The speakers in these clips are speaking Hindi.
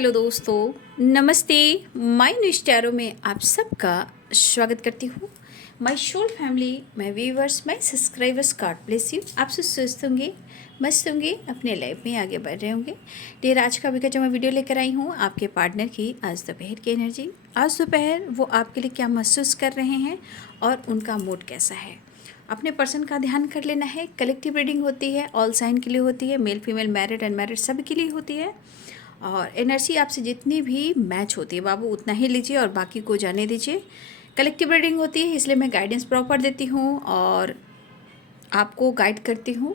हेलो दोस्तों, नमस्ते। माय न्यू स्टारों में आप सबका स्वागत करती हूँ। My soul family, my viewers, my subscribers, God bless you. आप सब स्वस्थ होंगे, मस्त होंगे, अपने लाइफ में आगे बढ़ रहे होंगे। डेर आज का भी जो मैं वीडियो लेकर आई हूँ आपके पार्टनर की आज दोपहर की एनर्जी। आज दोपहर वो आपके लिए क्या महसूस कर रहे हैं और उनका मूड कैसा है, अपने पर्सन का ध्यान कर लेना है। कलेक्टिव रीडिंग होती है, ऑल साइन के लिए होती है, मेल फीमेल, मैरिड अनमैरिड सभी के लिए होती है। और एनर्जी आपसे जितनी भी मैच होती है बाबू उतना ही लीजिए और बाकी को जाने दीजिए। कलेक्टिव रीडिंग होती है इसलिए मैं गाइडेंस प्रॉपर देती हूँ और आपको गाइड करती हूँ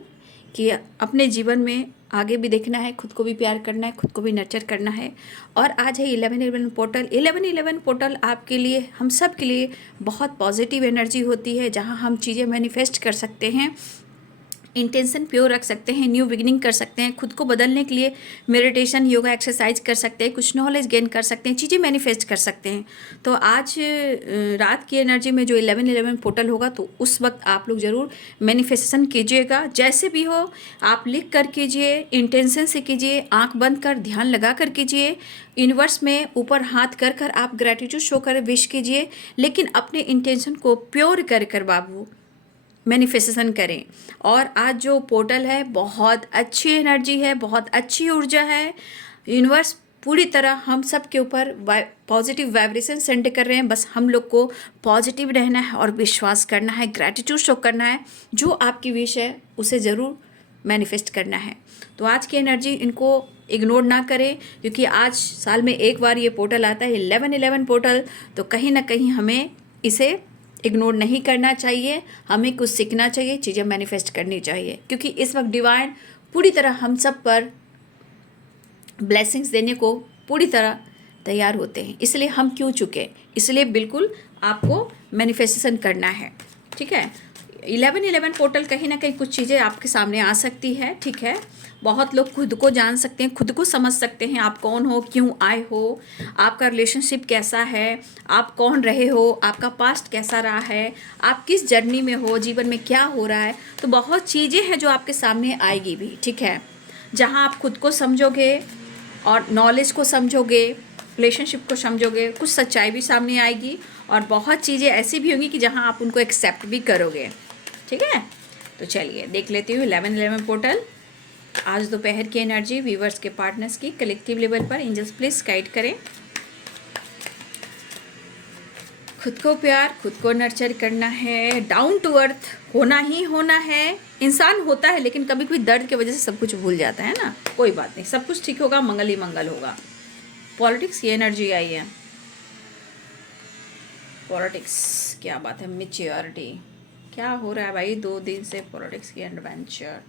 कि अपने जीवन में आगे भी देखना है, खुद को भी प्यार करना है, खुद को भी नर्चर करना है। और आज है 11/11 पोर्टल। 11/11 पोर्टल आपके लिए, हम सब के लिए बहुत पॉजिटिव एनर्जी होती है, जहाँ हम चीज़ें मैनिफेस्ट कर सकते हैं, इंटेंशन प्योर रख सकते हैं, न्यू बिगिनिंग कर सकते हैं, खुद को बदलने के लिए मेडिटेशन, योगा, एक्सरसाइज कर सकते हैं, कुछ नॉलेज गेन कर सकते हैं, चीज़ें मैनिफेस्ट कर सकते हैं। तो आज रात की एनर्जी में जो 11/11 पोर्टल होगा तो उस वक्त आप लोग ज़रूर मैनिफेस्टेशन कीजिएगा। जैसे भी हो आप लिख कर कीजिए, इंटेंशन से कीजिए, आंख बंद कर ध्यान लगा कर कीजिए, यूनिवर्स में ऊपर हाथ कर कर आप ग्रैटिट्यूड शो कर विश कीजिए, लेकिन अपने इंटेंशन को प्योर कर कर बाबू मैनिफेस्टेशन करें। और आज जो पोर्टल है बहुत अच्छी एनर्जी है, बहुत अच्छी ऊर्जा है। यूनिवर्स पूरी तरह हम सब के ऊपर पॉजिटिव वाइब्रेशन सेंड कर रहे हैं। बस हम लोग को पॉजिटिव रहना है और विश्वास करना है, ग्रैटिट्यूड शो करना है, जो आपकी विश है उसे ज़रूर मैनिफेस्ट करना है। तो आज की एनर्जी इनको इग्नोर ना करें, क्योंकि आज साल में एक बार ये पोर्टल आता है 11/11 पोर्टल। तो कहीं ना कहीं हमें इसे इग्नोर नहीं करना चाहिए, हमें कुछ सीखना चाहिए, चीज़ें मैनिफेस्ट करनी चाहिए, क्योंकि इस वक्त डिवाइन पूरी तरह हम सब पर ब्लेसिंग्स देने को पूरी तरह तैयार होते हैं। इसलिए हम क्यों चुके, इसलिए बिल्कुल आपको मैनिफेस्टेशन करना है। ठीक है, 11/11 पोर्टल कहीं ना कहीं कुछ चीज़ें आपके सामने आ सकती है। ठीक है, बहुत लोग खुद को जान सकते हैं, खुद को समझ सकते हैं, आप कौन हो, क्यों आए हो, आपका रिलेशनशिप कैसा है, आप कौन रहे हो, आपका पास्ट कैसा रहा है, आप किस जर्नी में हो, जीवन में क्या हो रहा है। तो बहुत चीज़ें हैं जो आपके सामने आएगी भी। ठीक है, जहाँ आप खुद को समझोगे और नॉलेज को समझोगे, रिलेशनशिप को समझोगे, कुछ सच्चाई भी सामने आएगी और बहुत चीज़ें ऐसी भी होंगी कि जहाँ आप उनको एक्सेप्ट भी करोगे। ठीक है, तो चलिए देख लेती हूँ 11/11 पोर्टल। आज दोपहर की एनर्जी व्यूवर्स के पार्टनर्स की कलेक्टिव लेवल पर एंजल्स प्लीज गाइड करें। खुद को प्यार, खुद को नर्चर करना है, डाउन टू अर्थ होना ही होना है। इंसान होता है लेकिन कभी कभी दर्द की वजह से सब कुछ भूल जाता है ना, कोई बात नहीं, सब कुछ ठीक होगा, मंगल ही मंगल होगा। पॉलिटिक्स की एनर्जी आई है, पॉलिटिक्स क्या बात है, मैच्योरिटी क्या हो रहा है भाई 2 दिन से, पॉलिटिक्स की एडवेंचर।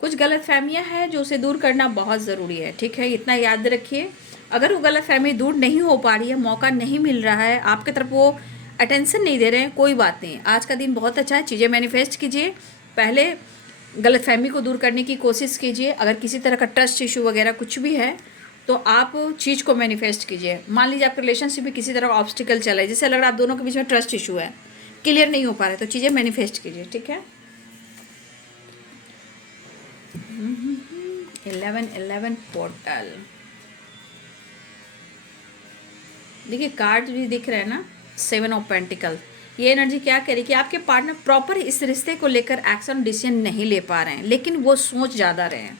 कुछ गलत फहमियाँ हैं जो उसे दूर करना बहुत ज़रूरी है। ठीक है, इतना याद रखिए, अगर वो गलत फहमी दूर नहीं हो पा रही है, मौका नहीं मिल रहा है, आपकी तरफ वो अटेंशन नहीं दे रहे हैं, कोई बात नहीं, आज का दिन बहुत अच्छा है, चीज़ें मैनिफेस्ट कीजिए। पहले गलत फहमी को दूर करने की कोशिश कीजिए। अगर किसी तरह का ट्रस्ट इशू वगैरह कुछ भी है तो आप चीज़ को मैनिफेस्ट कीजिए। मान लीजिए आपके रिलेशनशिप में किसी तरह का ऑब्स्टिकल चला है, जैसे अगर आप दोनों के बीच में ट्रस्ट इशू है, क्लियर नहीं हो पा रहा है, तो चीज़ें मैनिफेस्ट कीजिए। ठीक है, 11/11 पोर्टल, देखिए कार्ड भी दिख रहे हैं ना, 7 ऑफ पेंटिकल। ये एनर्जी क्या कह रही है कि आपके पार्टनर प्रॉपर इस रिश्ते को लेकर एक्शन डिसीजन नहीं ले पा रहे हैं, लेकिन वो सोच ज़्यादा रहे हैं।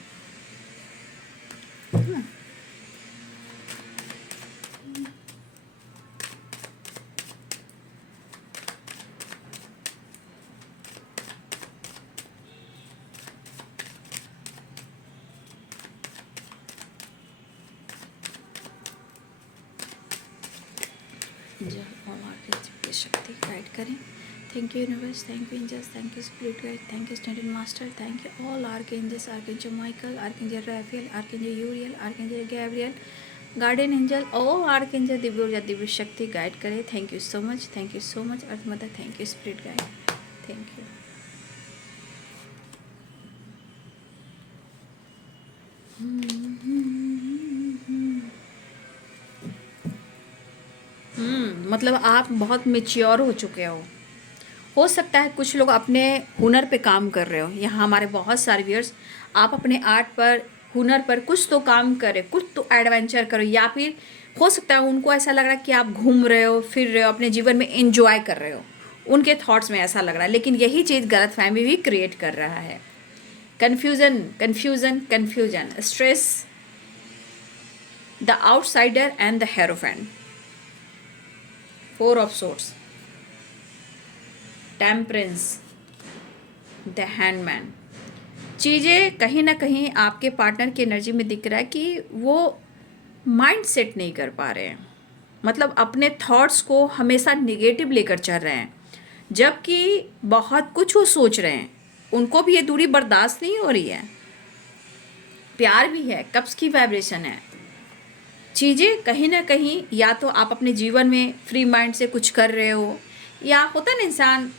जब और आगे शक्ति गाइड करें। Thank you universe, thank you angels, thank you spirit guide, thank you standard master, thank you all archangels, archangel Michael, archangel Raphael, archangel Uriel, archangel Gabriel, guardian angel, all archangel, दिव्य ऊर्जा, दिव्य शक्ति गाइड करे। Thank you so much, thank you so much earth mother, thank you spirit guide, thank you. मतलब आप बहुत मेच्योर हो चुके हो हो सकता है कुछ लोग अपने हुनर पे काम कर रहे हो। यहाँ हमारे बहुत सारे व्यूअर्स, आप अपने आर्ट पर, हुनर पर कुछ तो काम करें, कुछ तो एडवेंचर करो, या फिर हो सकता है उनको ऐसा लग रहा है कि आप घूम रहे हो, फिर रहे हो, अपने जीवन में एंजॉय कर रहे हो, उनके थॉट्स में ऐसा लग रहा है। लेकिन यही चीज़ गलतफहमी भी क्रिएट कर रहा है। Confusion confusion confusion, stress, the outsider and the hierophant, four of swords, temperance, the handman. चीज़ें कहीं ना कहीं आपके पार्टनर की एनर्जी में दिख रहा है कि वो माइंड सेट नहीं कर पा रहे हैं, मतलब अपने थॉट्स को हमेशा निगेटिव लेकर चल रहे हैं, जबकि बहुत कुछ वो सोच रहे हैं। उनको भी ये दूरी बर्दाश्त नहीं हो रही है, प्यार भी है, कब्ज की वाइब्रेशन है। चीज़ें कहीं ना कहीं, या तो आप अपने जीवन में फ्री माइंड से कुछ कर रहे हो, या होता ना इंसान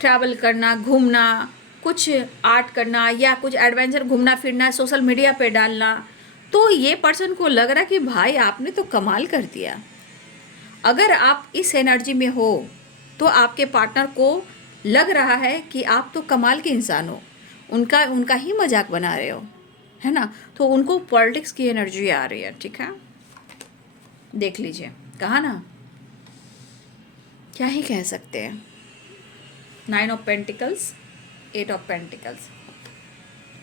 ट्रैवल करना, घूमना, कुछ आर्ट करना, या कुछ एडवेंचर, घूमना फिरना, सोशल मीडिया पे डालना, तो ये पर्सन को लग रहा है कि भाई आपने तो कमाल कर दिया। अगर आप इस एनर्जी में हो तो आपके पार्टनर को लग रहा है कि आप तो कमाल के इंसान हो, उनका उनका ही मजाक बना रहे हो, है ना। तो उनको पॉलिटिक्स की एनर्जी आ रही है, ठीक है। देख लीजिए, कहा ना, क्या ही कह सकते हैं। 9 of pentacles, 8 of pentacles,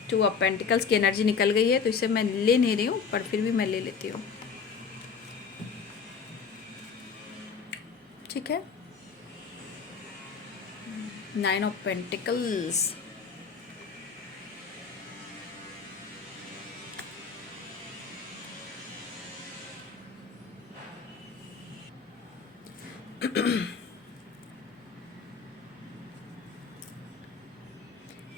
2 of pentacles की एनर्जी निकल गई है, तो इसे मैं ले नहीं रही हूँ, पर फिर भी मैं ले लेती हूँ, ठीक है। 9 ऑफ पेंटिकल्स,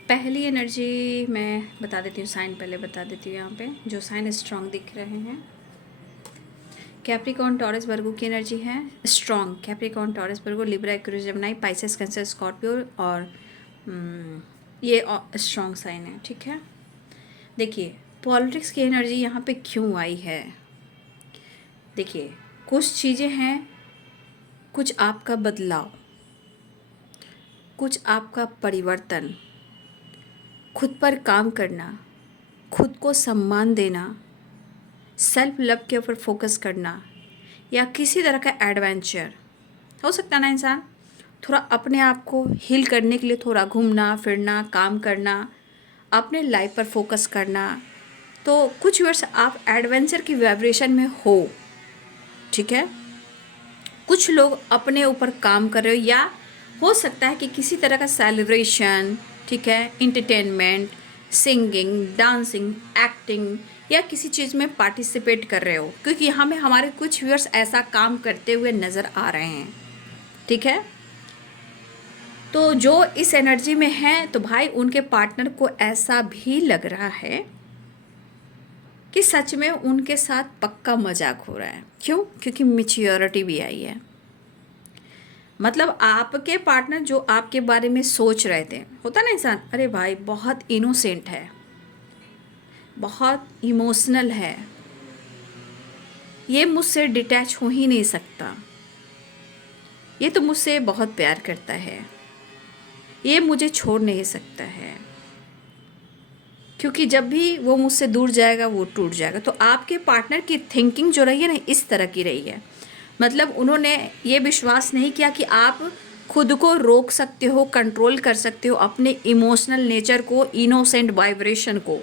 पहली एनर्जी मैं बता देती हूँ, साइन पहले बता देती हूँ। यहाँ पे जो साइन स्ट्रांग दिख रहे हैं, कैप्रिकॉर्न, टॉरस, वर्गो की एनर्जी है strong. Capricorn, Taurus, Virgo, Libra, Aquarius, Gemini, Pisces, Cancer, Scorpio, और ये स्ट्रांग साइन है, ठीक है। देखिए पॉलिटिक्स की एनर्जी यहाँ पे क्यों आई है। देखिए कुछ चीज़ें हैं, कुछ आपका बदलाव, कुछ आपका परिवर्तन, खुद पर काम करना, खुद को सम्मान देना, सेल्फ लव के ऊपर फोकस करना, या किसी तरह का एडवेंचर हो सकता है ना। इंसान थोड़ा अपने आप को हील करने के लिए थोड़ा घूमना फिरना, काम करना, अपने लाइफ पर फोकस करना। तो कुछ वर्ष आप एडवेंचर की वाइब्रेशन में हो, ठीक है। कुछ लोग अपने ऊपर काम कर रहे हो, या हो सकता है कि किसी तरह का सेलिब्रेशन, ठीक है, इंटरटेनमेंट, सिंगिंग, डांसिंग, एक्टिंग, या किसी चीज़ में पार्टिसिपेट कर रहे हो, क्योंकि यहाँ में हमारे कुछ व्यूअर्स ऐसा काम करते हुए नज़र आ रहे हैं, ठीक है। तो जो इस एनर्जी में हैं, तो भाई उनके पार्टनर को ऐसा भी लग रहा है कि सच में उनके साथ पक्का मजाक हो रहा है। क्यों? क्योंकि मैच्योरिटी भी आई है। मतलब आपके पार्टनर जो आपके बारे में सोच रहे थे, होता ना इंसान, अरे भाई बहुत इनोसेंट है, बहुत इमोशनल है, ये मुझसे डिटैच हो ही नहीं सकता, ये तो मुझसे बहुत प्यार करता है, ये मुझे छोड़ नहीं सकता है, क्योंकि जब भी वो मुझसे दूर जाएगा वो टूट जाएगा। तो आपके पार्टनर की थिंकिंग जो रही है ना, इस तरह की रही है। मतलब उन्होंने ये विश्वास नहीं किया कि आप खुद को रोक सकते हो, कंट्रोल कर सकते हो अपने इमोशनल नेचर को, इनोसेंट वाइब्रेशन को।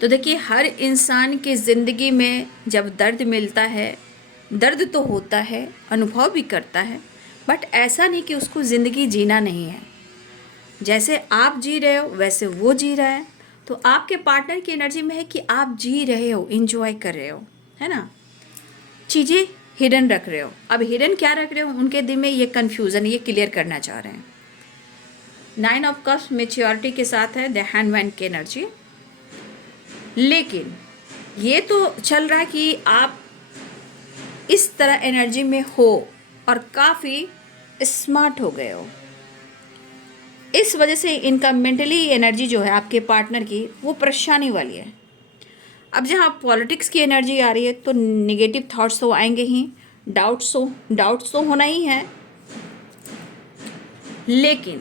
तो देखिए हर इंसान की ज़िंदगी में जब दर्द मिलता है, दर्द तो होता है, अनुभव भी करता है, बट ऐसा नहीं कि उसको ज़िंदगी जीना नहीं है। जैसे आप जी रहे हो वैसे वो जी रहा है। तो आपके पार्टनर की एनर्जी में है कि आप जी रहे हो, इंजॉय कर रहे हो, है ना, चीज़ें हिडन रख रहे हो। अब हिडन क्या रख रहे हो, उनके दिल में ये कन्फ्यूज़न, ये क्लियर करना चाह रहे हैं। 9 ऑफ कप्स मैच्योरिटी के साथ है, द हैंडमैन की एनर्जी। लेकिन ये तो चल रहा है कि आप इस तरह एनर्जी में हो और काफ़ी स्मार्ट हो गए हो, इस वजह से इनका मेंटली एनर्जी जो है आपके पार्टनर की वो परेशानी वाली है। अब जहाँ पॉलिटिक्स की एनर्जी आ रही है तो नेगेटिव थॉट्स तो आएंगे ही, डाउट्स तो होना ही है। लेकिन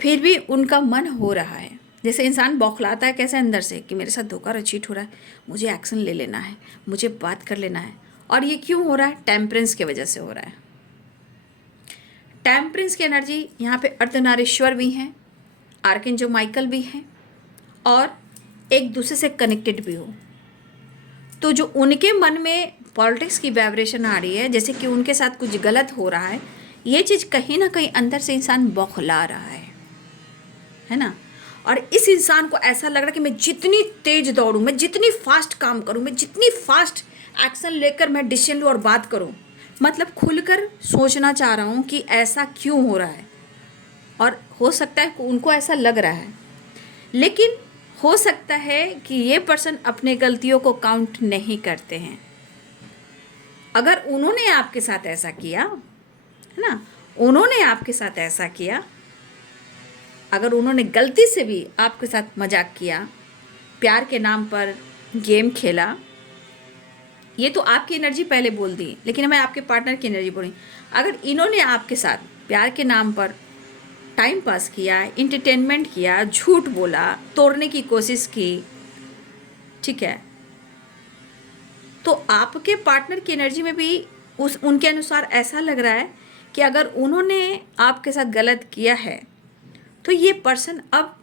फिर भी उनका मन हो रहा है। जैसे इंसान बौखलाता है कैसे अंदर से कि मेरे साथ धोखा और चीट हो रहा है, मुझे एक्शन ले लेना है, मुझे बात कर लेना है। और ये क्यों हो रहा है? टेम्परेंस की वजह से हो रहा है। टेम्परेंस की एनर्जी यहाँ पे अर्धनारीश्वर भी हैं, आर्कएंजल माइकल भी हैं, और एक दूसरे से कनेक्टेड भी हो। तो जो उनके मन में पॉलिटिक्स की वाइब्रेशन आ रही है, जैसे कि उनके साथ कुछ गलत हो रहा है, ये चीज़ कहीं ना कहीं अंदर से इंसान बौखला रहा है ना। और इस इंसान को ऐसा लग रहा है कि मैं जितनी तेज दौड़ूं, मैं जितनी फास्ट काम करूं, मैं जितनी फास्ट एक्शन लेकर मैं डिसीजन लूं और बात करूं, मतलब खुलकर सोचना चाह रहा हूं कि ऐसा क्यों हो रहा है। और हो सकता है उनको ऐसा लग रहा है, लेकिन हो सकता है कि ये पर्सन अपने गलतियों को काउंट नहीं करते हैं। अगर उन्होंने आपके साथ ऐसा किया है ना, उन्होंने आपके साथ ऐसा किया, अगर उन्होंने गलती से भी आपके साथ मजाक किया, प्यार के नाम पर गेम खेला, ये तो आपकी एनर्जी पहले बोल दी, लेकिन मैं आपके पार्टनर की एनर्जी बोली। अगर इन्होंने आपके साथ प्यार के नाम पर टाइम पास किया, इंटरटेनमेंट किया, झूठ बोला, तोड़ने की कोशिश की, ठीक है, तो आपके पार्टनर की एनर्जी में भी उनके अनुसार ऐसा लग रहा है कि अगर उन्होंने आपके साथ गलत किया है तो ये पर्सन अब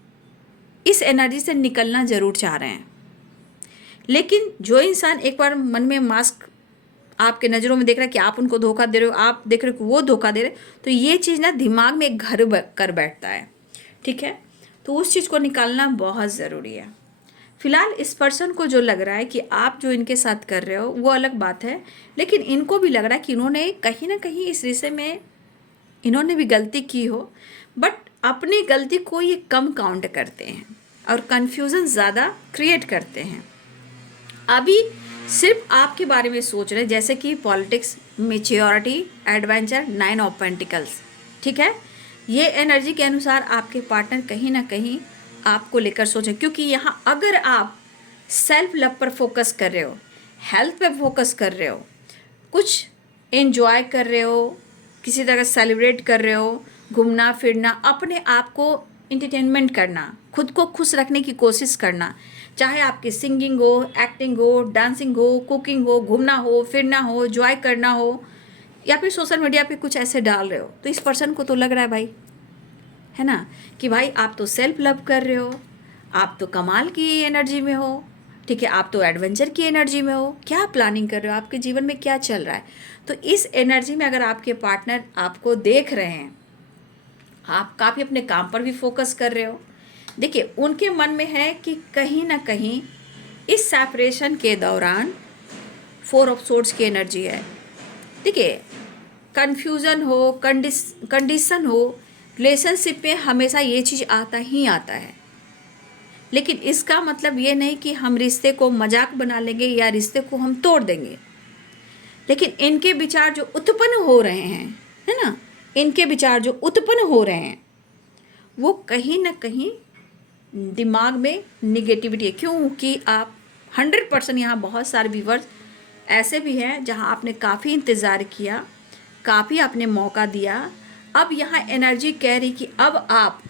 इस एनर्जी से निकलना ज़रूर चाह रहे हैं। लेकिन जो इंसान एक बार मन में मास्क आपके नज़रों में देख रहा है कि आप उनको धोखा दे रहे हो, आप देख रहे हो कि वो धोखा दे रहे, तो ये चीज़ ना दिमाग में एक घर कर बैठता है, ठीक है। तो उस चीज़ को निकालना बहुत ज़रूरी है। फिलहाल इस पर्सन को जो लग रहा है कि आप जो इनके साथ कर रहे हो वो अलग बात है, लेकिन इनको भी लग रहा है कि इन्होंने कहीं ना कहीं इस रिश्ते में इन्होंने भी गलती की हो, बट अपनी गलती को ये कम काउंट करते हैं और कन्फ्यूज़न ज़्यादा क्रिएट करते हैं। अभी सिर्फ आपके बारे में सोच रहे हैं, जैसे कि politics, maturity, adventure, 9 of pentacles, ठीक है। ये एनर्जी के अनुसार आपके पार्टनर कहीं ना कहीं आपको लेकर सोचें, क्योंकि यहाँ अगर आप सेल्फ लव पर फोकस कर रहे हो, हेल्थ पे फोकस कर रहे हो, कुछ एंजॉय कर रहे हो, किसी तरह सेलिब्रेट कर रहे हो, घूमना फिरना, अपने आप को इंटरटेनमेंट करना, खुद को खुश रखने की कोशिश करना, चाहे आपकी सिंगिंग हो, एक्टिंग हो, डांसिंग हो, कुकिंग हो, घूमना हो, फिरना हो, एंजॉय करना हो, या फिर सोशल मीडिया पे कुछ ऐसे डाल रहे हो, तो इस पर्सन को तो लग रहा है भाई, है ना, कि भाई आप तो सेल्फ लव कर रहे हो, आप तो कमाल की एनर्जी में हो, ठीक है, आप तो एडवेंचर की एनर्जी में हो, क्या प्लानिंग कर रहे हो, आपके जीवन में क्या चल रहा है। तो इस एनर्जी में अगर आपके पार्टनर आपको देख रहे हैं, आप काफ़ी अपने काम पर भी फोकस कर रहे हो, देखिए उनके मन में है कि कहीं ना कहीं इस सेपरेशन के दौरान 4 ऑफ सोर्ड्स की एनर्जी है, देखिए कन्फ्यूज़न हो, कंडीशन हो, रिलेशनशिप में हमेशा ये चीज़ आता ही आता है। लेकिन इसका मतलब ये नहीं कि हम रिश्ते को मजाक बना लेंगे या रिश्ते को हम तोड़ देंगे। लेकिन इनके विचार जो उत्पन्न हो रहे हैं, है ना, इनके विचार जो उत्पन्न हो रहे हैं वो कहीं ना कहीं दिमाग में निगेटिविटी है, क्योंकि आप 100% यहाँ बहुत सारे व्यूवर्स ऐसे भी हैं जहाँ आपने काफ़ी इंतज़ार किया, काफ़ी आपने मौका दिया, अब यहाँ एनर्जी कह रही कि अब आप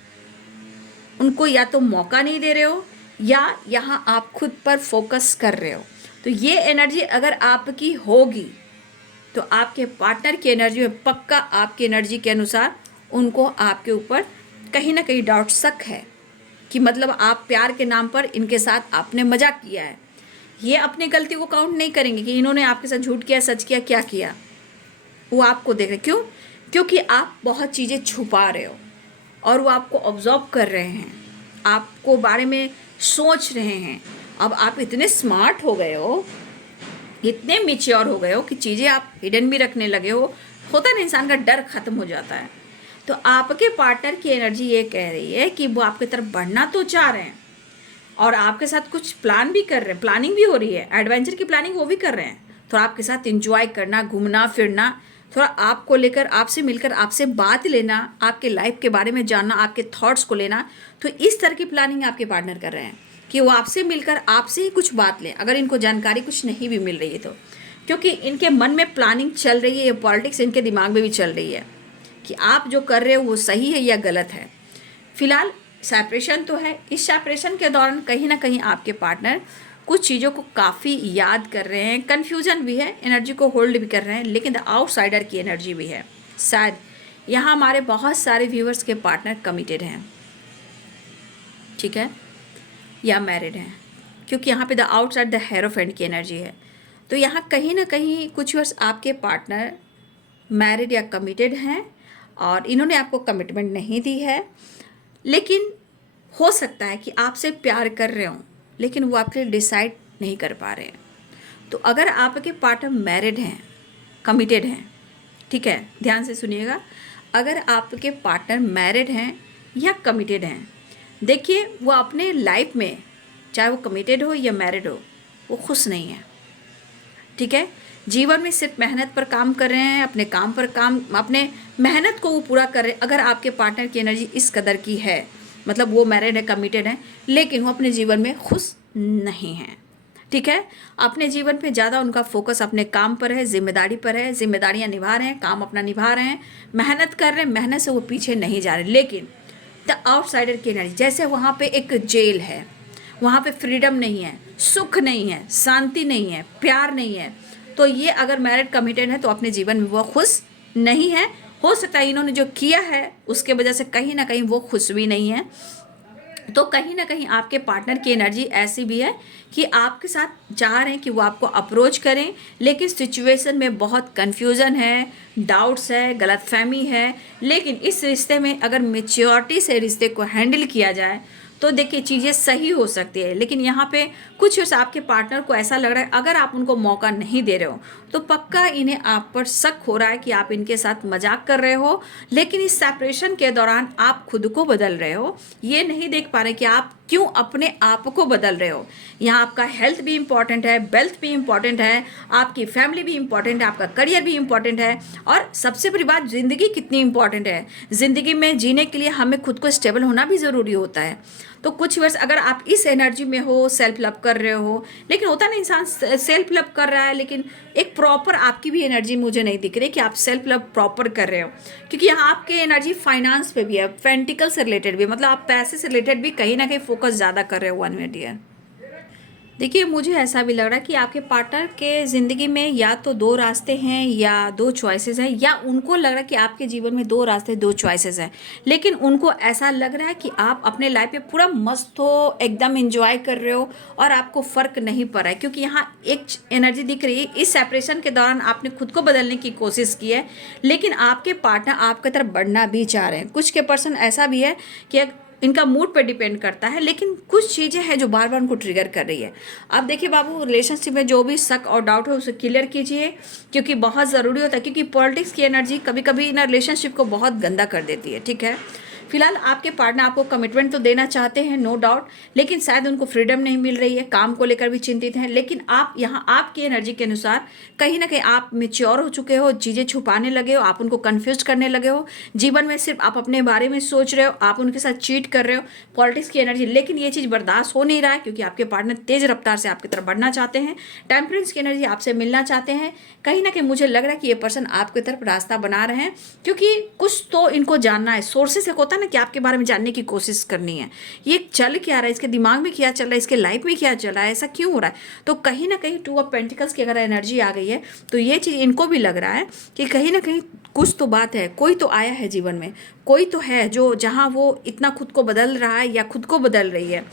उनको या तो मौका नहीं दे रहे हो या यहाँ आप खुद पर फोकस कर रहे हो। तो ये एनर्जी अगर आपकी होगी तो आपके पार्टनर की एनर्जी में पक्का आपकी एनर्जी के अनुसार उनको आपके ऊपर कहीं ना कहीं डाउट, शक है कि मतलब आप प्यार के नाम पर इनके साथ आपने मजाक किया है। ये अपनी गलती को काउंट नहीं करेंगे कि इन्होंने आपके साथ झूठ किया, सच किया, क्या किया, वो आपको देख रहे। क्यों? क्योंकि आप बहुत चीज़ें छुपा रहे हो और वो आपको ऑब्जर्व कर रहे हैं, आपको बारे में सोच रहे हैं। अब आप इतने स्मार्ट हो गए हो, इतने मैच्योर हो गए हो कि चीज़ें आप हिडन भी रखने लगे हो, होता है ना, इंसान का डर खत्म हो जाता है। तो आपके पार्टनर की एनर्जी ये कह रही है कि वो आपकी तरफ बढ़ना तो चाह रहे हैं और आपके साथ कुछ प्लान भी कर रहे हैं, प्लानिंग भी हो रही है, एडवेंचर की प्लानिंग वो भी कर रहे हैं, थोड़ा आपके साथ इंजॉय करना, घूमना फिरना, थोड़ा आपको लेकर, आपसे मिलकर, आपसे बात लेना, आपके लाइफ के बारे में जानना, आपके थॉट्स को लेना। तो इस तरह की प्लानिंग आपके पार्टनर कर रहे हैं कि वो आपसे मिलकर आपसे ही कुछ बात लें, अगर इनको जानकारी कुछ नहीं भी मिल रही है तो, क्योंकि इनके मन में प्लानिंग चल रही है, ये पॉलिटिक्स इनके दिमाग में भी चल रही है कि आप जो कर रहे हो वो सही है या गलत है। फिलहाल सेपरेशन तो है, इस सेपरेशन के दौरान कहीं ना कहीं आपके पार्टनर कुछ चीज़ों को काफ़ी याद कर रहे हैं, कन्फ्यूजन भी है, एनर्जी को होल्ड भी कर रहे हैं, लेकिन द आउटसाइडर की एनर्जी भी है। शायद यहाँ हमारे बहुत सारे व्यूअर्स के पार्टनर कमिटेड हैं, ठीक है, या मैरिड हैं, क्योंकि यहाँ पे द आउटसाइड द हेरोफेंट की एनर्जी है। तो यहाँ कहीं ना कहीं कुछ व्यूअर्स आपके पार्टनर मैरिड या कमिटेड हैं और इन्होंने आपको कमिटमेंट नहीं दी है, लेकिन हो सकता है कि आपसे प्यार कर रहे हों लेकिन वो आपके लिए डिसाइड नहीं कर पा रहे हैं। तो अगर आपके पार्टनर मैरिड हैं, कमिटेड हैं, ठीक है, ध्यान से सुनिएगा, अगर आपके पार्टनर मैरिड हैं या कमिटेड हैं, देखिए वो अपने लाइफ में चाहे वो कमिटेड हो या मैरिड हो वो खुश नहीं है, ठीक है। जीवन में सिर्फ मेहनत पर काम कर रहे हैं, अपने काम पर काम, अपने मेहनत को वो पूरा कर रहे हैं। अगर आपके पार्टनर की एनर्जी इस कदर की है, मतलब वो मैरिड है, कमिटेड है, लेकिन वो अपने जीवन में खुश नहीं है, ठीक है। अपने जीवन पे ज़्यादा उनका फोकस अपने काम पर है, जिम्मेदारी पर है, जिम्मेदारियां निभा रहे हैं, काम अपना निभा रहे हैं, मेहनत कर रहे हैं, मेहनत से वो पीछे नहीं जा रहे। लेकिन द आउटसाइडर की एनर्जी, जैसे वहाँ पे एक जेल है, वहाँ पे फ्रीडम नहीं है, सुख नहीं है, शांति नहीं है, प्यार नहीं है। तो ये अगर मैरिड कमिटेड है तो अपने जीवन में वो खुश नहीं है। हो सकता है इन्होंने जो किया है उसके वजह से कहीं ना कहीं वो खुश भी नहीं है। तो कहीं ना कहीं आपके पार्टनर की एनर्जी ऐसी भी है कि आपके साथ चाह रहे हैं कि वो आपको अप्रोच करें, लेकिन सिचुएशन में बहुत कन्फ्यूज़न है, डाउट्स है, गलतफहमी है। लेकिन इस रिश्ते में अगर मेच्योरिटी से रिश्ते को हैंडल किया जाए तो देखिए चीज़ें सही हो सकती है। लेकिन यहाँ पे कुछ आपके पार्टनर को ऐसा लग रहा है अगर आप उनको मौका नहीं दे रहे हो तो पक्का इन्हें आप पर शक हो रहा है कि आप इनके साथ मजाक कर रहे हो। लेकिन इस सेपरेशन के दौरान आप खुद को बदल रहे हो, ये नहीं देख पा रहे कि आप क्यों अपने आप को बदल रहे हो। यहाँ आपका हेल्थ भी इम्पॉर्टेंट है, वेल्थ भी इम्पॉर्टेंट है, आपकी फैमिली भी इम्पॉर्टेंट है, आपका करियर भी इम्पॉर्टेंट है, और सबसे बड़ी बात ज़िंदगी कितनी इम्पॉर्टेंट है। ज़िंदगी में जीने के लिए हमें खुद को स्टेबल होना भी ज़रूरी होता है। तो कुछ वर्ष अगर आप इस एनर्जी में हो, सेल्फ लव कर रहे हो, लेकिन होता नहीं इंसान सेल्फ लव कर रहा है लेकिन एक प्रॉपर आपकी भी एनर्जी मुझे नहीं दिख रही कि आप सेल्फ लव प्रॉपर कर रहे हो, क्योंकि यहाँ आपके एनर्जी फाइनेंस पे भी है, पेंटिकल से रिलेटेड भी है, मतलब आप पैसे से रिलेटेड भी कहीं ना कहीं फोकस ज़्यादा कर रहे हो वन में डियर। देखिए मुझे ऐसा भी लग रहा है कि आपके पार्टनर के ज़िंदगी में या तो दो रास्ते हैं या दो चॉइसेस हैं, या उनको लग रहा है कि आपके जीवन में दो रास्ते दो चॉइसेस हैं, लेकिन उनको ऐसा लग रहा है कि आप अपने लाइफ में पूरा मस्त हो, एकदम एंजॉय कर रहे हो और आपको फ़र्क नहीं पड़ रहा है। क्योंकि यहाँ एक एनर्जी दिख रही है, इस सेपरेशन के दौरान आपने खुद को बदलने की कोशिश की है, लेकिन आपके पार्टनर आपकी तरफ बढ़ना भी चाह रहे हैं। कुछ के पर्सन ऐसा भी है कि इनका मूड पे डिपेंड करता है, लेकिन कुछ चीज़ें हैं जो बार बार उनको ट्रिगर कर रही है। अब देखिए बाबू, रिलेशनशिप में जो भी शक और डाउट है उसे क्लियर कीजिए, क्योंकि बहुत ज़रूरी होता है, क्योंकि पॉलिटिक्स की एनर्जी कभी कभी ना रिलेशनशिप को बहुत गंदा कर देती है, ठीक है। फिलहाल आपके पार्टनर आपको कमिटमेंट तो देना चाहते हैं, नो डाउट, लेकिन शायद उनको फ्रीडम नहीं मिल रही है, काम को लेकर भी चिंतित हैं। लेकिन आप यहाँ आपकी एनर्जी के अनुसार कहीं ना कहीं आप मेच्योर हो चुके हो, चीज़ें छुपाने लगे हो, आप उनको कन्फ्यूज करने लगे हो, जीवन में सिर्फ आप अपने बारे में सोच रहे हो, आप उनके साथ चीट कर रहे हो, पॉलिटिक्स की एनर्जी। लेकिन ये चीज़ बर्दाश्त हो नहीं रहा है, क्योंकि आपके पार्टनर तेज रफ्तार से आपकी तरफ बढ़ना चाहते हैं, टेम्परेंस की एनर्जी आपसे मिलना चाहते हैं। कहीं ना कहीं मुझे लग रहा है कि ये पर्सन आपकी तरफ रास्ता बना रहे हैं, क्योंकि कुछ तो इनको जानना है, सोर्सेस से होता है ना कि आपके बारे में जानने की कोशिश करनी है, ये चल क्या रहा है, इसके दिमाग में क्या चल रहा है, इसके लाइफ में क्या चल रहा है, ऐसा क्यों हो रहा है। तो कहीं ना कहीं 2 ऑफ पेंटिकल्स की अगर एनर्जी आ गई है तो ये चीज़ इनको भी लग रहा है कि कहीं ना कहीं कुछ तो बात है, कोई तो आया है जीवन में, कोई तो है जो जहाँ वो इतना खुद को बदल रहा है या खुद को बदल रही है,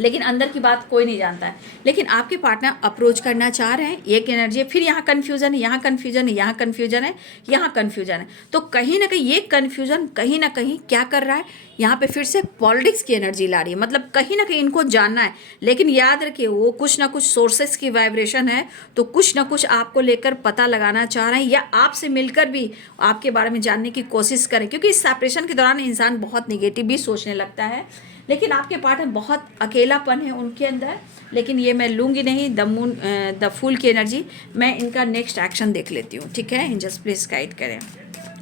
लेकिन अंदर की बात कोई नहीं जानता है। लेकिन आपके पार्टनर अप्रोच करना चाह रहे हैं, एक एनर्जी है, फिर यहाँ कन्फ्यूजन है, यहाँ कन्फ्यूजन है, यहाँ कन्फ्यूजन है, यहाँ कन्फ्यूजन है। तो कहीं ना कहीं ये कन्फ्यूजन कहीं ना कहीं क्या कर रहा है, यहाँ पे फिर से पॉलिटिक्स की एनर्जी ला रही है, मतलब कहीं ना कहीं इनको जानना है। लेकिन याद रखिए वो कुछ ना कुछ सोर्सेस की वाइब्रेशन है, तो कुछ ना कुछ आपको लेकर पता लगाना चाह रहे हैं, या आपसे मिलकर भी आपके बारे में जानने की कोशिश करें, क्योंकि इस सेपरेशन के दौरान इंसान बहुत निगेटिव भी सोचने लगता है। लेकिन आपके पार्टनर बहुत अकेलापन है उनके अंदर, लेकिन ये मैं लूँगी नहीं द फूल की एनर्जी। मैं इनका नेक्स्ट एक्शन देख लेती हूँ, ठीक है। एंजल्स प्लीज गाइड करें,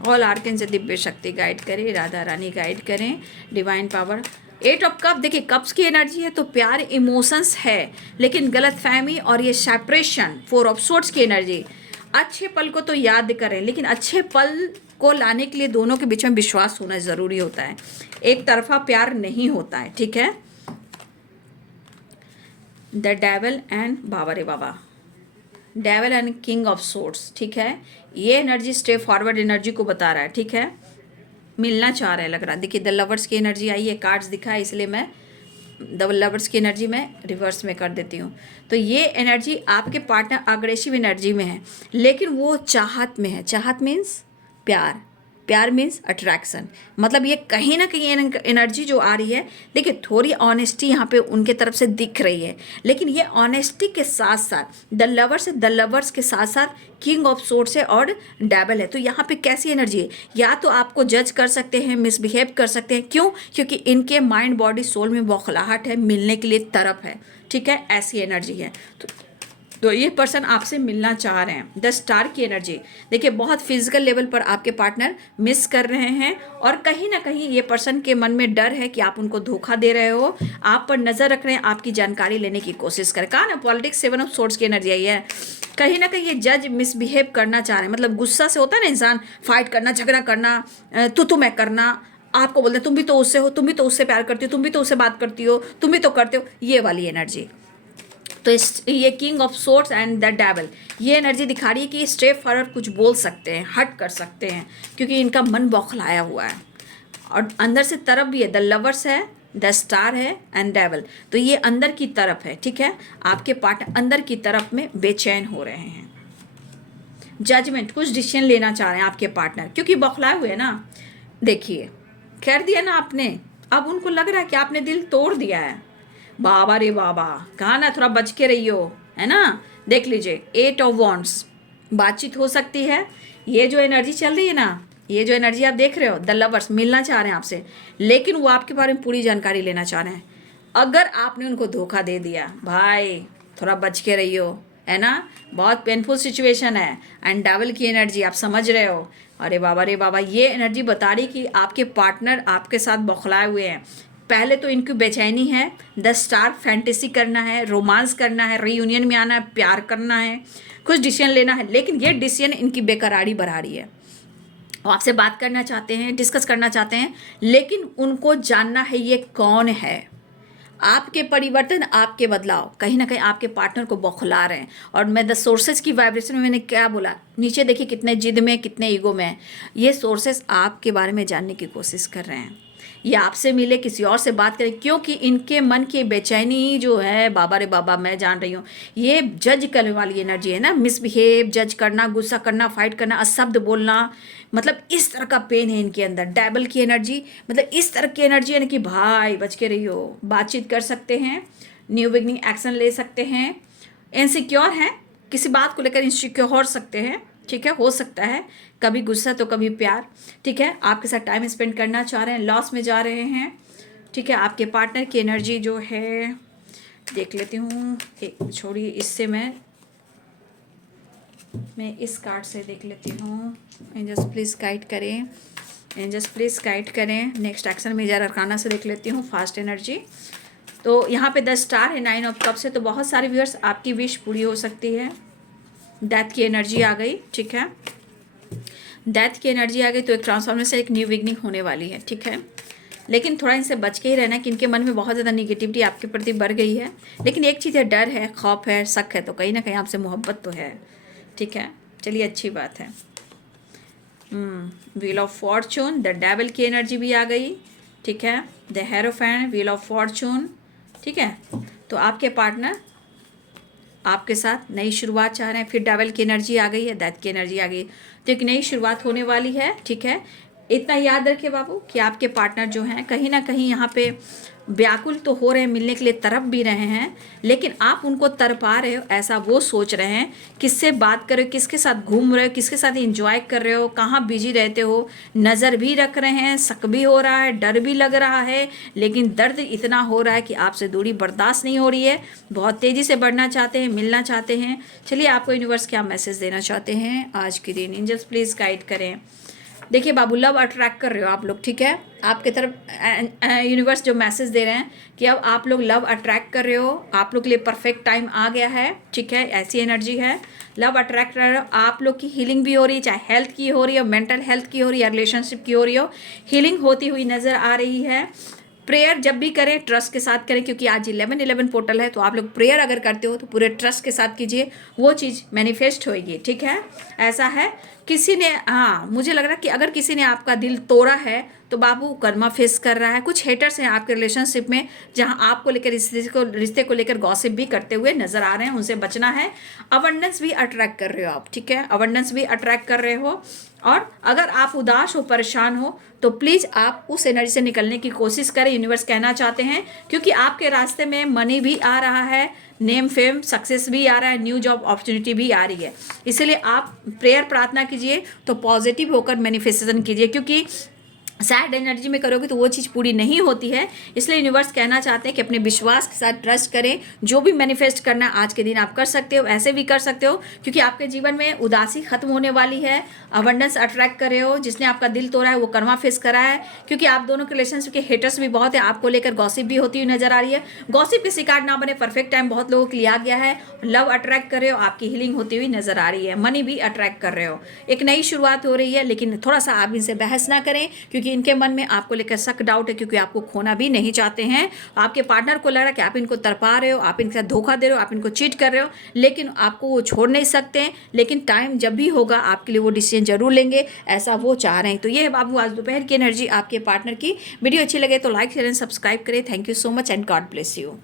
ऑल आर्कन से दिव्य शक्ति गाइड करें, राधा रानी गाइड करें, डिवाइन पावर। 8 ऑफ कप, देखिए कप्स की एनर्जी है तो प्यार इमोशंस है, लेकिन गलत फहमी और ये सेपरेशन। 4 ऑफ सोर्ड्स की एनर्जी, अच्छे पल को तो याद करें, लेकिन अच्छे पल को लाने के लिए दोनों के बीच में विश्वास होना ज़रूरी होता है, एक तरफा प्यार नहीं होता है, ठीक है। द डेविल एंड बाबा रे बाबा, devil and king of swords, ठीक है। ये एनर्जी स्टे फॉरवर्ड एनर्जी को बता रहा है, ठीक है, मिलना चाह रहा है लग रहा है। देखिए द लवर्स की एनर्जी आई है, कार्ड्स दिखा है, इसलिए मैं द लवर्स की एनर्जी में रिवर्स में कर देती हूँ। तो ये एनर्जी आपके पार्टनर अग्रेसिव एनर्जी में है, लेकिन वो चाहत में है। चाहत मीन्स प्यार, प्यार मीन्स अट्रैक्शन, मतलब ये कहीं ना कहीं एनर्जी जो आ रही है, देखिए थोड़ी ऑनेस्टी यहाँ पे उनके तरफ से दिख रही है, लेकिन ये ऑनेस्टी के साथ साथ द लवर्स के साथ साथ किंग ऑफ सोर्ड्स है और डेविल है। तो यहाँ पे कैसी एनर्जी है, या तो आपको जज कर सकते हैं, मिसबिहेव कर सकते हैं, क्यों, क्योंकि इनके माइंड बॉडी सोल में बौखलाहट है, मिलने के लिए तरफ है, ठीक है, ऐसी एनर्जी है। तो ये पर्सन आपसे मिलना चाह रहे हैं। द स्टार की एनर्जी देखिए, बहुत फिजिकल लेवल पर आपके पार्टनर मिस कर रहे हैं, और कहीं ना कहीं ये पर्सन के मन में डर है कि आप उनको धोखा दे रहे हो, आप पर नजर रख रहे हैं, आपकी जानकारी लेने की कोशिश करें। कहा ना पॉलिटिक्स, 7 ऑफ सोर्ड्स की एनर्जी आई है। कहीं ना कहीं ये जज मिसबिहेव करना चाह रहे हैं, मतलब गुस्सा से होता है ना इंसान, फाइट करना, झगड़ा करना, तो मैं करना, आपको बोलते हैं तुम भी तो उससे हो, तुम भी तो उससे प्यार करती हो, तुम भी तो उससे बात करती हो, तुम भी तो करते हो, ये वाली एनर्जी। तो ये king of swords and the devil, ये एनर्जी दिखा रही है कि स्ट्रेट फॉरवर्ड कुछ बोल सकते हैं, हट कर सकते हैं, क्योंकि इनका मन बौखलाया हुआ है, और अंदर से तरफ भी है। द लवर्स है, द स्टार है एंड डेविल, तो ये अंदर की तरफ है, ठीक है। आपके पार्टनर अंदर की तरफ में बेचैन हो रहे हैं। जजमेंट, कुछ डिसीजन लेना चाह रहे हैं आपके पार्टनर, क्योंकि बौखलाए हुए हैं ना। देखिए खैर दिया ना आपने, अब उनको लग रहा है कि आपने दिल तोड़ दिया है। बाबा रे बाबा, कहा ना थोड़ा बच के रहियो, है ना। देख लीजिए 8 ऑफ वॉन्ड्स, बातचीत हो सकती है। ये जो एनर्जी चल रही है ना, ये जो एनर्जी आप देख रहे हो, द लवर्स मिलना चाह रहे हैं आपसे, लेकिन वो आपके बारे में पूरी जानकारी लेना चाह रहे हैं। अगर आपने उनको धोखा दे दिया, भाई थोड़ा बच के रहियो, है ना, बहुत पेनफुल सिचुएशन है। एंड डेविल की एनर्जी आप समझ रहे हो, अरे बाबा रे बाबा, ये एनर्जी बता रही कि आपके पार्टनर आपके साथ बौखलाए हुए हैं। पहले तो इनकी बेचैनी है, द स्टार फैंटेसी करना है, रोमांस करना है, रीयूनियन में आना है, प्यार करना है, कुछ डिसीजन लेना है, लेकिन ये डिसीजन इनकी बेकरारी बढ़ा रही है। वो आपसे बात करना चाहते हैं, डिस्कस करना चाहते हैं, लेकिन उनको जानना है ये कौन है। आपके परिवर्तन, आपके बदलाव कहीं ना कहीं आपके पार्टनर को बौखला रहे हैं। और मैं द सोर्सेज की वाइब्रेशन में मैंने क्या बोला, नीचे देखिए कितने जिद में, कितने ईगो में है। ये सोर्सेज आपके बारे में जानने की कोशिश कर रहे हैं, ये आपसे मिले, किसी और से बात करें, क्योंकि इनके मन की बेचैनी जो है, बाबा रे बाबा मैं जान रही हूँ, ये जज करने वाली एनर्जी है ना, मिसबिहेव, जज करना, गुस्सा करना, फाइट करना, अशब्द बोलना, मतलब इस तरह का पेन है इनके अंदर। डेविल की एनर्जी मतलब इस तरह की एनर्जी है कि भाई बच के रहियो, बातचीत कर सकते हैं, न्यू बिगनिंग एक्शन ले सकते हैं, इनसिक्योर हैं, किसी बात को लेकर इनसिक्योर हो सकते हैं, ठीक है, हो सकता है कभी गुस्सा तो कभी प्यार, ठीक है। आपके साथ टाइम स्पेंड करना चाह रहे हैं, लॉस में जा रहे हैं, ठीक है। आपके पार्टनर की एनर्जी जो है देख लेती हूँ, एक छोड़िए, इससे मैं इस कार्ड से देख लेती हूँ। एंजल्स प्लीज़ गाइड करें, एंजल्स प्लीज़ गाइड करें। नेक्स्ट एक्शन में जरा अरकाना से देख लेती हूँ, फास्ट एनर्जी। तो यहाँ पे 10 स्टार है, 9 ऑफ कप्स है, तो बहुत सारे व्यूअर्स आपकी विश पूरी हो सकती है। डेथ की एनर्जी आ गई, ठीक है, डेथ की एनर्जी आ गई, तो एक ट्रांसफॉर्मेशन, एक न्यू बिगनिंग होने वाली है, ठीक है। लेकिन थोड़ा इनसे बच के ही रहना कि इनके मन में बहुत ज़्यादा निगेटिविटी आपके प्रति बढ़ गई है। लेकिन एक चीज़ है, डर है, खौफ है, शक है, तो कहीं ना कहीं आपसे मोहब्बत तो है, ठीक है। चलिए अच्छी बात है। Wheel of Fortune, the devil की एनर्जी भी आ गई, ठीक है, द हेरोफैंट, व्हील ऑफ फॉर्चून, ठीक है। तो आपके पार्टनर आपके साथ नई शुरुआत चाह रहे हैं। फिर डेविल की एनर्जी आ गई है, डेथ की एनर्जी आ गई, तो एक नई शुरुआत होने वाली है, ठीक है। इतना याद रखिए बाबू कि आपके पार्टनर जो हैं कहीं ना कहीं यहाँ पे व्याकुल तो हो रहे हैं, मिलने के लिए तरफ भी रहे हैं, लेकिन आप उनको तरपा रहे हो, ऐसा वो सोच रहे हैं। किससे बात कर रहे हो, किसके साथ घूम रहे हो, किसके साथ एंजॉय कर रहे हो, कहाँ बिजी रहते हो, नज़र भी रख रहे हैं, शक भी हो रहा है, डर भी लग रहा है, लेकिन दर्द इतना हो रहा है कि आपसे दूरी बर्दाश्त नहीं हो रही है, बहुत तेज़ी से बढ़ना चाहते हैं, मिलना चाहते हैं। चलिए आपको यूनिवर्स क्या मैसेज देना चाहते हैं आज के दिन, एंजल्स प्लीज़ गाइड करें। देखिए बाबू, लव अट्रैक्ट कर रहे हो आप लोग, ठीक है। आपके तरफ यूनिवर्स जो मैसेज दे रहे हैं कि अब आप लोग लव अट्रैक्ट कर रहे हो, आप लोग के लिए परफेक्ट टाइम आ गया है, ठीक है। ऐसी एनर्जी है, लव अट्रैक्ट कर रहे हो, आप लोग की हीलिंग भी हो रही है, चाहे हेल्थ की हो रही हो, मेंटल हेल्थ की हो रही है, रिलेशनशिप की हो रही हो, हीलिंग होती हुई नज़र आ रही है। प्रेयर जब भी करें ट्रस्ट के साथ करें, क्योंकि आज 11/11 पोर्टल है, तो आप लोग प्रेयर अगर करते हो तो पूरे ट्रस्ट के साथ कीजिए, वो चीज़ मैनिफेस्ट होएगी, ठीक है। ऐसा है, किसी ने, हाँ मुझे लग रहा है कि अगर किसी ने आपका दिल तोड़ा है तो बाबू कर्मा फेस कर रहा है। कुछ हेटर्स हैं आपके रिलेशनशिप में, जहां आपको लेकर रिश्ते को लेकर गॉसिप भी करते हुए नजर आ रहे हैं, उनसे बचना है। अबंडेंस भी अट्रैक्ट कर रहे हो आप, ठीक है, अबंडेंस भी अट्रैक्ट कर रहे हो। और अगर आप उदास हो, परेशान हो, तो प्लीज़ आप उस एनर्जी से निकलने की कोशिश करें, यूनिवर्स कहना चाहते हैं, क्योंकि आपके रास्ते में मनी भी आ रहा है, नेम फेम सक्सेस भी आ रहा है, न्यू जॉब अपॉर्चुनिटी भी आ रही है। इसलिए आप प्रेयर प्रार्थना कीजिए, तो पॉजिटिव होकर मैनिफेस्टेशन कीजिए, क्योंकि सैड एनर्जी में करोगे तो वो चीज़ पूरी नहीं होती है। इसलिए यूनिवर्स कहना चाहते हैं कि अपने विश्वास के साथ ट्रस्ट करें, जो भी मैनिफेस्ट करना है आज के दिन आप कर सकते हो, ऐसे भी कर सकते हो, क्योंकि आपके जीवन में उदासी खत्म होने वाली है। अबंडेंस अट्रैक्ट कर रहे हो, जिसने आपका दिल तोड़ा है वो कर्मा फेस करा है, क्योंकि आप दोनों के रिलेशनशिप के हेटर्स भी बहुत है, आपको लेकर गॉसिप भी होती हुई नजर आ रही है। गॉसिप के शिकार ना बने, परफेक्ट टाइम बहुत लोगों के लिए आ गया है। लव अट्रैक्ट कर रहे हो, आपकी हीलिंग होती हुई नजर आ रही है, मनी भी अट्रैक्ट कर रहे हो, एक नई शुरुआत हो रही है। लेकिन थोड़ा सा आप इनसे बहस ना करें, क्योंकि इनके मन में आपको लेकर शक डाउट है, क्योंकि आपको खोना भी नहीं चाहते हैं। आपके पार्टनर को लग रहा है कि आप इनको तरपा रहे हो, आप इनके साथ धोखा दे रहे हो, आप इनको चीट कर रहे हो, लेकिन आपको वो छोड़ नहीं सकते हैं। लेकिन टाइम जब भी होगा आपके लिए वो डिसीजन जरूर लेंगे, ऐसा वो चाह रहे हैं। तो ये है बाबू आज दोपहर की एनर्जी आपके पार्टनर की। वीडियो अच्छी लगे तो लाइक शेयर एंड सब्सक्राइब करें। Thank you so much and God bless you.